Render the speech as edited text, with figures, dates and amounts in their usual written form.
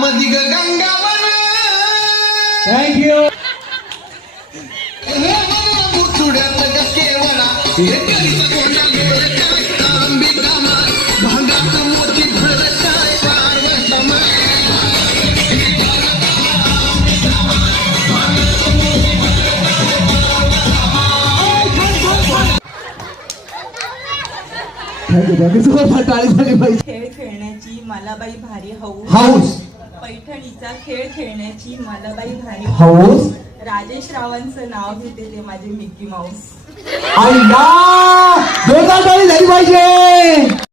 मदिग Gangavan thank you. हे मला मुठुड्यात केवळा हे कधीच कोणाला काय अंबिका माय भांगात मोती भरताय पार्वत माय थँक्यू सुपर टाळी झाली पाहिजे. खेळ खेळण्याची मला बाई भारी हौस. हाऊस पैठणीचा खेळ खेळण्याची मला बाई भारी हाऊस. राजेश रावांचं नाव घेते ते माझे मिकी माऊस. आईला जोरदार टाळी झाली पाहिजे.